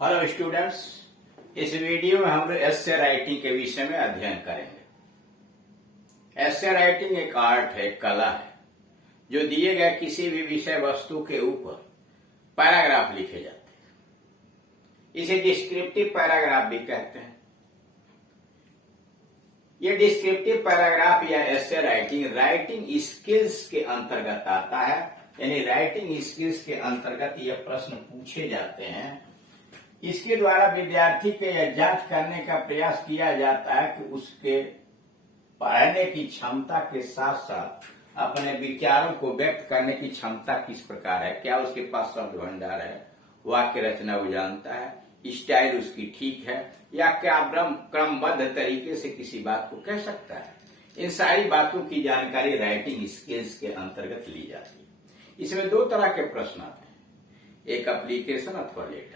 Hello students, इस video में हम लोग एस्से राइटिंग के विषय में अध्ययन करेंगे। एस्से राइटिंग एक आर्ट है, एक कला है, जो दिए गए किसी भी विषय वस्तु के ऊपर पैराग्राफ लिखे जाते हैं। इसे डिस्क्रिप्टिव पैराग्राफ भी कहते हैं। ये डिस्क्रिप्टिव पैराग्राफ या एस्से राइटिंग स्किल्स के अंतर्गत आता है। यानी राइटिंग स्किल्स के अंतर्गत ये प्रश्न पूछे जाते हैं। इसके द्वारा विद्यार्थी के यह जांच करने का प्रयास किया जाता है कि उसके पढ़ने की क्षमता के साथ साथ अपने विचारों को व्यक्त करने की क्षमता किस प्रकार है, क्या उसके पास शब्द भंडार है, वाक्य रचना वो जानता है, स्टाइल उसकी ठीक है, या क्या क्रमबद्ध तरीके से किसी बात को कह सकता है। इन सारी बातों की जानकारी राइटिंग स्किल्स के अंतर्गत ली जाती है। इसमें दो तरह के प्रश्न आते हैं, एक एप्लीकेशन अथवा लेटर।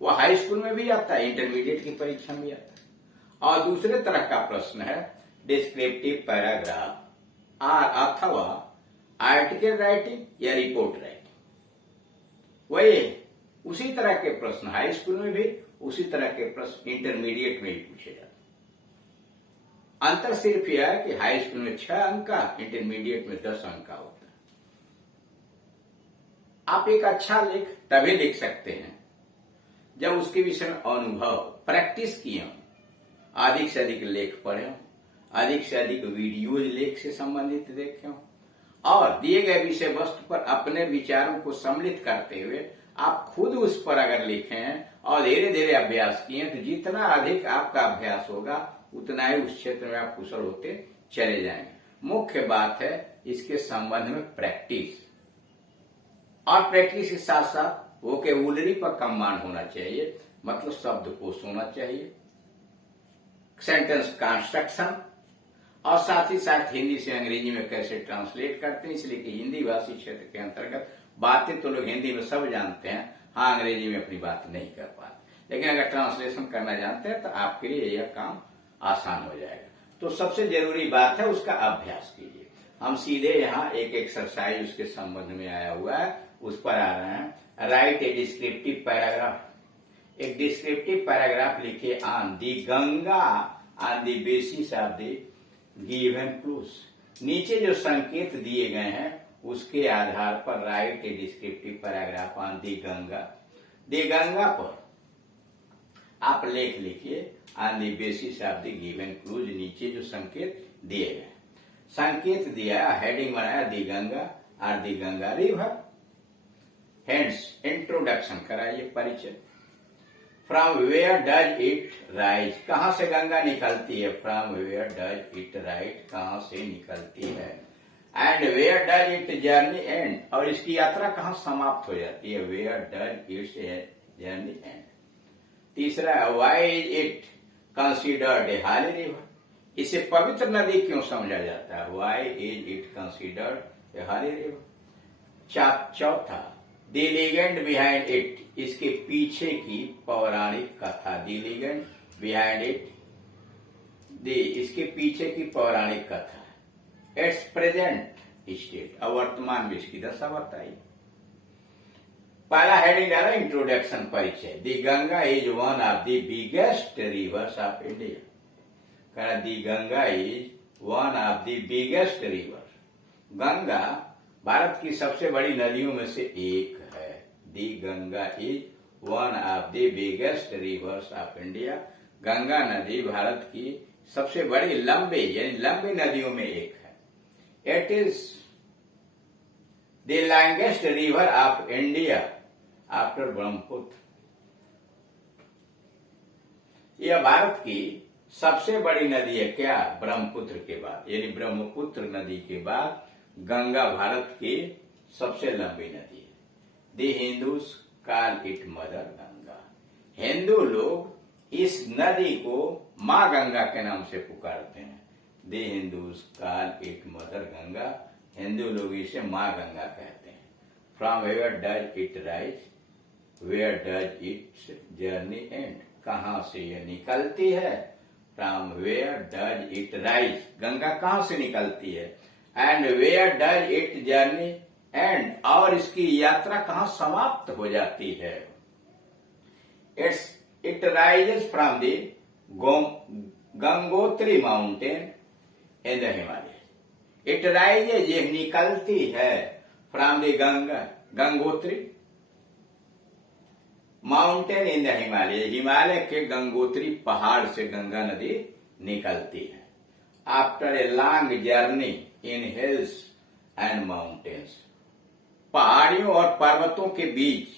वह हाई स्कूल में भी आता है, इंटरमीडिएट की परीक्षा में भी आता है। और दूसरे तरह का प्रश्न है डिस्क्रिप्टिव पैराग्राफ अथवा आर्टिकल राइटिंग या रिपोर्ट राइटिंग। वही उसी तरह के प्रश्न हाई स्कूल में भी, उसी तरह के प्रश्न इंटरमीडिएट में भी पूछे जाते हैं। अंतर सिर्फ यह है कि हाई स्कूल में 6 अंक का, इंटरमीडिएट में 10 अंक का होता है। आप एक अच्छा लेख तभी लिख सकते हैं जब उसके विषय में अनुभव, प्रैक्टिस किए हों, अधिक से अधिक लेख पढ़े हों, अधिक से अधिक वीडियो लेख से संबंधित देखे हों, और दिए गए विषय वस्तु पर अपने विचारों को सम्मिलित करते हुए आप खुद उस पर अगर लिखे हैं और धीरे धीरे अभ्यास किए, तो जितना अधिक आपका अभ्यास होगा उतना ही उस क्षेत्र में आप कुशल होते चले जाएंगे। मुख्य बात है इसके संबंध में प्रैक्टिस, और प्रैक्टिस के साथ साथ वोकेबुलरी पर कमांड होना चाहिए, मतलब शब्दकोश होना चाहिए, सेंटेंस कंस्ट्रक्शन, और साथ ही साथ हिंदी से अंग्रेजी में कैसे ट्रांसलेट करते हैं। इसलिए कि हिंदी भाषी क्षेत्र के अंतर्गत बातें तो लोग हिंदी में सब जानते हैं, हाँ अंग्रेजी में अपनी बात नहीं कर पाते, लेकिन अगर ट्रांसलेशन करना जानते हैं तो आपके लिए यह काम आसान हो जाएगा। तो सबसे जरूरी बात है उसका अभ्यास कीजिए। हम सीधे यहाँ एक एक्सरसाइज उसके संबंध में आया हुआ है, उस पर आ रहे हैं। Write a descriptive paragraph. एक डिस्क्रिप्टिव पैराग्राफ लिखिए on the Ganga on the basis of the given clues. नीचे जो संकेत दिए गए हैं उसके आधार पर write a descriptive paragraph on the Ganga. The Ganga पर आप लेख लिखिए on the basis of the given clues. नीचे जो संकेत दिए गए, संकेत दिया, हेडिंग बनाया दी गंगा और the Ganga river. Hence introduction कराइए, परिचय। From where does it rise, कहां से गंगा निकलती है। From where does it rise, कहां से निकलती है। And where does it journey end, और इसकी यात्रा कहां समाप्त हो जाती है। Where does its journey end. तीसरा, why is it considered a holy river, इसे पवित्र नदी क्यों समझा जाता है। Why is it considered a holy river. चौथा, द लीजेंड बिहाइंड इट, इसके पीछे की पौराणिक कथा। द लीजेंड बिहाइंड इट, इसके पीछे की पौराणिक कथा। इट्स प्रेजेंट स्टेट, और वर्तमान में इसकी दशा बताई। पहला हेडिंग डाला इंट्रोडक्शन, परिचय। The Ganga is one of the biggest rivers of India. कहा the Ganga is one of the biggest river, Ganga Bharat की सबसे बड़ी नदियों में से एक है। The Ganga is one of the biggest rivers of India, Ganga नदी भारत की सबसे बड़ी लंबी यानी लंबी नदियों में एक है। It is the longest river of India after Brahmaputra, यह भारत की सबसे बड़ी नदी है। क्या, ब्रह्मपुत्र के बाद, यानी ब्रह्मपुत्र नदी के बाद गंगा भारत की सबसे लंबी नदी है। The Hindus call it mother Ganga, हिंदू लोग इस नदी को माँ गंगा के नाम से पुकारते हैं। The Hindus call it mother Ganga, हिंदू लोग इसे माँ गंगा कहते हैं। From where does it rise, where does its journey end, कहां से यह निकलती है। From where does it rise, Ganga कहां से निकलती है। And where does it journey end, और इसकी यात्रा कहां समाप्त हो जाती है। It rises from the Gangotri mountain in the Himalayas. It rises, ये निकलती है from the Gangotri mountain in the Himalaya, Himalaya के गंगोत्री पहाड़ से गंगा नदी निकलती है। After a long journey in hills and mountains, पहाड़ियों और पर्वतों के बीच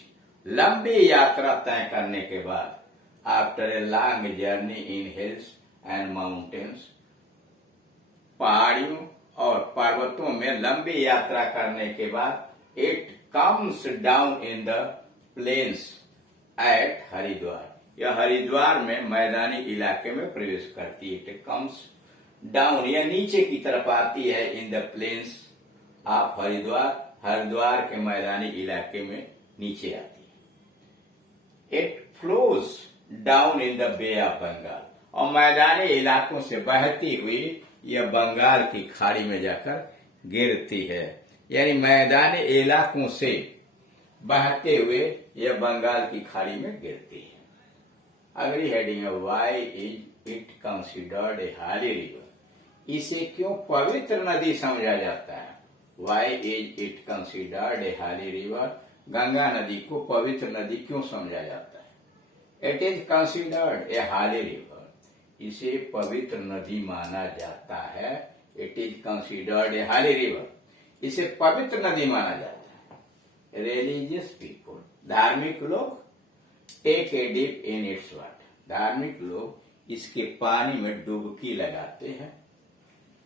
लंबी यात्रा तय करने के बाद, after a long journey in hills and mountains, पहाड़ियों और पर्वतों में लंबी यात्रा करने के बाद it comes down in the plains at Haridwar, यह हरिद्वार में मैदानी इलाके में प्रवेश करती है। इट कम्स डाउन, यह नीचे की तरफ आती है in the plains of Haridwar, Haridwar के मैदानी इलाके में नीचे आती है। It flows down in the bay of Bengal, और मैदानी इलाकों से बहती हुई यह बंगाल की खाड़ी में जाकर गिरती है, यानी मैदानी इलाकों से बहते हुए यह बंगाल की खाड़ी में गिरती है। अगली हेडिंग है why is it considered a holy river, इसे क्यों पवित्र नदी समझा जाता है। Why is it considered a holy river, Ganga नदी को पवित्र नदी क्यों समझा जाता है। It is considered a holy river, इसे पवित्र नदी माना जाता है। It is considered a holy river, इसे पवित्र नदी माना जाता है। रिलीजियस पीपुल, धार्मिक लोग, take a dip in its water, धार्मिक लोग इसके पानी में डुबकी लगाते हैं।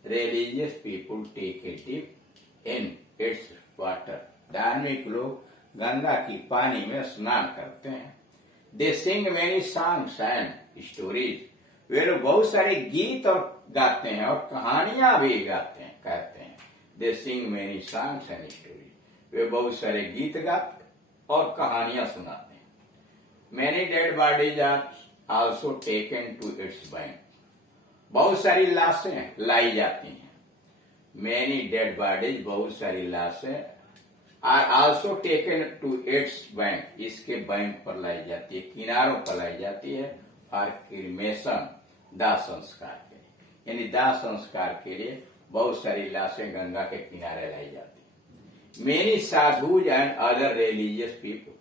Religious people take a dip in its water, धार्मिक लोग गंगा की पानी में स्नान करते हैं। They sing many songs and stories, वे लोग बहुत सारे गीत और गाते हैं और कहानियां भी गाते हैं, कहते हैं। They sing many songs and stories, वे बहुत सारे गीत गाते और कहानियां सुनाते हैं। Many dead bodies are also taken to its bank, बहुत सारी लाशें लाई जाती हैं। मैनी डेड बॉडीज, बहुत सारी लाशें, are also taken to its bank, इसके बैंक पर लाई जाती है, किनारों पर लाई जाती है। फॉर क्रीमेशन, दाह संस्कार के लिए, यानी दाह संस्कार के लिए बहुत सारी लाशें गंगा के किनारे लाई जाती है। Many sadhus and other religious people,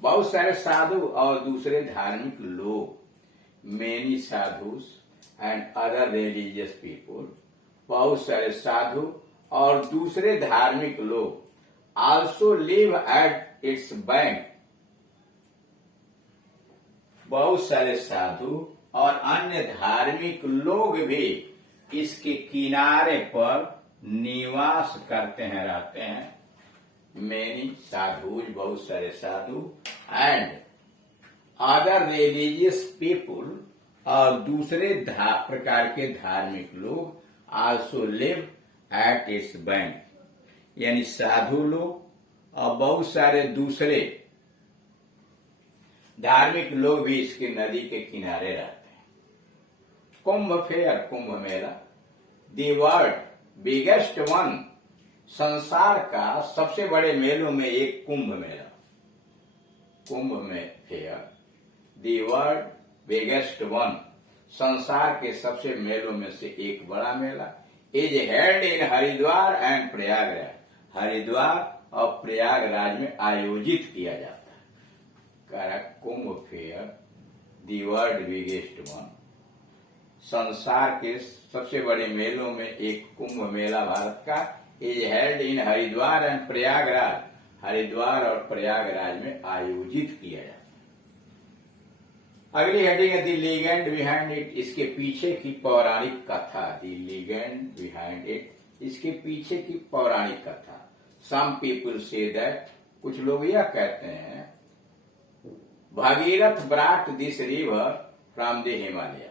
बहुत सारे साधु और दूसरे धार्मिक लोग। Many sadhus and other religious people, बहुत सारे साधु और दूसरे धार्मिक लोग। Also live at its bank, बहुत सारे साधु और अन्य धार्मिक लोग भी इसके किनारे पर निवास करते हैं, रहते हैं। मेनी साधुज, बहुत सारे साधु, एंड अदर रिलीजियस पीपुल, और दूसरे प्रकार के धार्मिक लोग। Also live at its bank, यानी साधु लोग और बहुत सारे दूसरे धार्मिक लोग भी इसके नदी के किनारे रहते हैं। Kumbh fair, Kumbh Mela, the world biggest one, संसार का सबसे बड़े मेलों में एक कुंभ मेला। कुंभ में fair, the world biggest one, संसार के सबसे मेलों में से एक बड़ा मेला। Is held in Haridwar and Prayagraj, Haridwar और प्रयागराज में आयोजित किया जाता है। Kumbh fair, the world biggest one, संसार के सबसे बड़े मेलों में एक कुंभ मेला भारत का। Is held in Haridwar and Prayagraj, Haridwar और प्रयागराज में आयोजित किया जाता है। अगली हेडिंग है दी लीजेंड बिहाइंड इट, इसके पीछे की पौराणिक कथा। दी लीजेंड बिहाइंड इट, इसके पीछे की पौराणिक कथा। सम पीपल से दैट, कुछ लोग यह कहते हैं, Bhagirath brought this river from the Himalayas.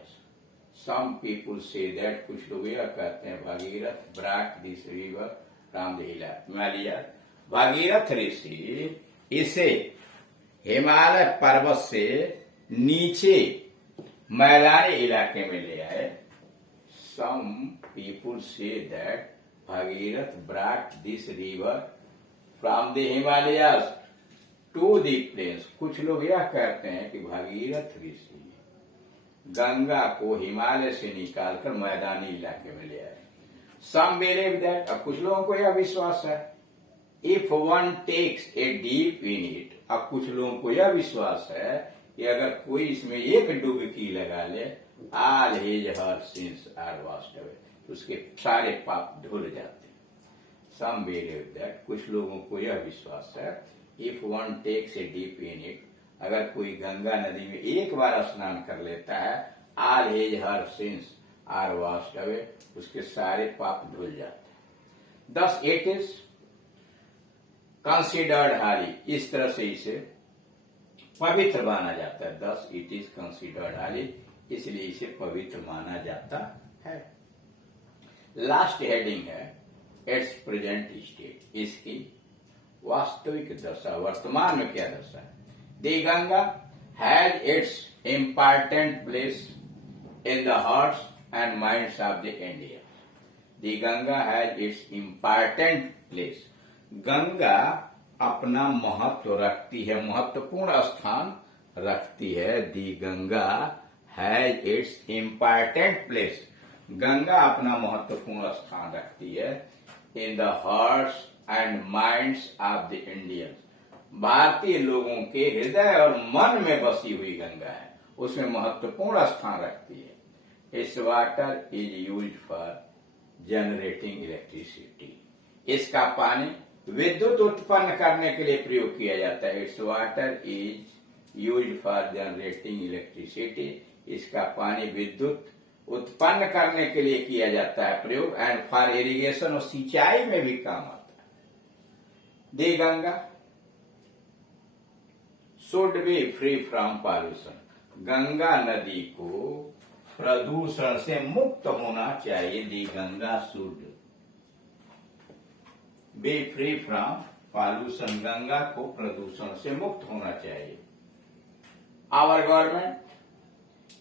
Some people say that, कुछ लोग यह कहते हैं, Bhagirath brought this river from the Himalayas, Bhagirath ऋषि इसे हिमालय पर्वत से नीचे मैदानी इलाके में ले आए। Some people say that Bhagirath brought this river from the Himalayas to the plains. कुछ लोग यह कहते हैं कि भागीरथ ऋषि गंगा को हिमालय से निकालकर मैदानी इलाके में ले आए। सम बिलीव दैट, अब कुछ लोगों को यह विश्वास है, if one takes a dip in it, अब कुछ लोगों को यह विश्वास है कि अगर कोई इसमें एक डुबकी लगा ले, all his her sins are washed away, तो उसके सारे पाप धुल जाते हैं। सम बिलीव दैट, कुछ लोगों को यह विश्वास है, if one takes a dip in it, अगर कोई गंगा नदी में एक बार स्नान कर लेता है, all his her sins are washed away, उसके सारे पाप धुल जाते हैं। दस इट इज कंसिडर्ड हाली, इस तरह से इसे पवित्र माना जाता है। दस इट इज कंसिडर्ड हाली, इसलिए इसे पवित्र माना जाता है। लास्ट हेडिंग है इट्स प्रेजेंट स्टेट, इसकी वास्तविक दशा, वर्तमान में क्या दशा है। The Ganga has its important place in the hearts and minds of the Indian. The Ganga has its important place, Ganga अपना महत्व रखती है, महत्वपूर्ण स्थान रखती है। The Ganga has its important place, Ganga अपना महत्वपूर्ण स्थान रखती है in the hearts and minds of the Indians, भारतीय लोगों के हृदय और मन में बसी हुई गंगा है, उसमें महत्वपूर्ण स्थान रखती है। इस water is used for generating electricity, इसका पानी विद्युत उत्पन्न करने के लिए प्रयोग किया जाता है। It's water is used for generating electricity, इसका पानी विद्युत उत्पन्न करने के लिए किया जाता है प्रयोग, एंड फॉर इरिगेशन, और सिंचाई में भी काम आता है। The Ganga should be free from pollution, Ganga नदी को प्रदूषण से मुक्त होना चाहिए। The Ganga should be free from pollution, Ganga को प्रदूषण से मुक्त होना चाहिए। Our government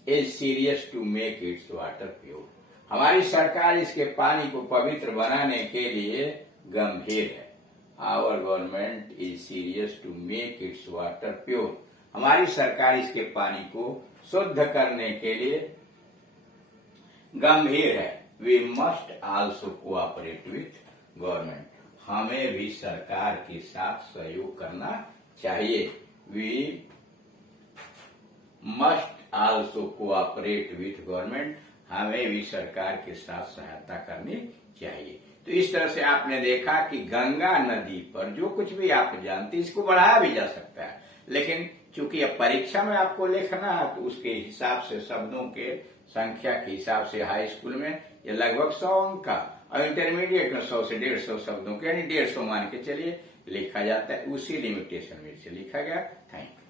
is serious to make its water pure, हमारी सरकार इसके पानी को पवित्र बनाने के लिए गंभीर है। Our government is serious to make its water pure, हमारी सरकार इसके पानी को शुद्ध करने के लिए गंभीर है। We must also cooperate with government, हमें भी सरकार के साथ सहयोग करना चाहिए। We must also cooperate with government, हमें भी सरकार के साथ सहायता करनी चाहिए। तो इस तरह से आपने देखा कि गंगा नदी पर जो कुछ भी आप जानते, इसको बढ़ाया भी जा सकता है, लेकिन चूंकि अब परीक्षा में आपको लिखना है तो उसके हिसाब से, शब्दों के संख्या के हिसाब से हाई स्कूल में ये लगभग 100 अंक का, और इंटरमीडिएट में 100 से 150 शब्दों के, यानी 150 मान के चलिए लिखा जाता है। उसी लिमिटेशन में से लिखा गया। Thank you.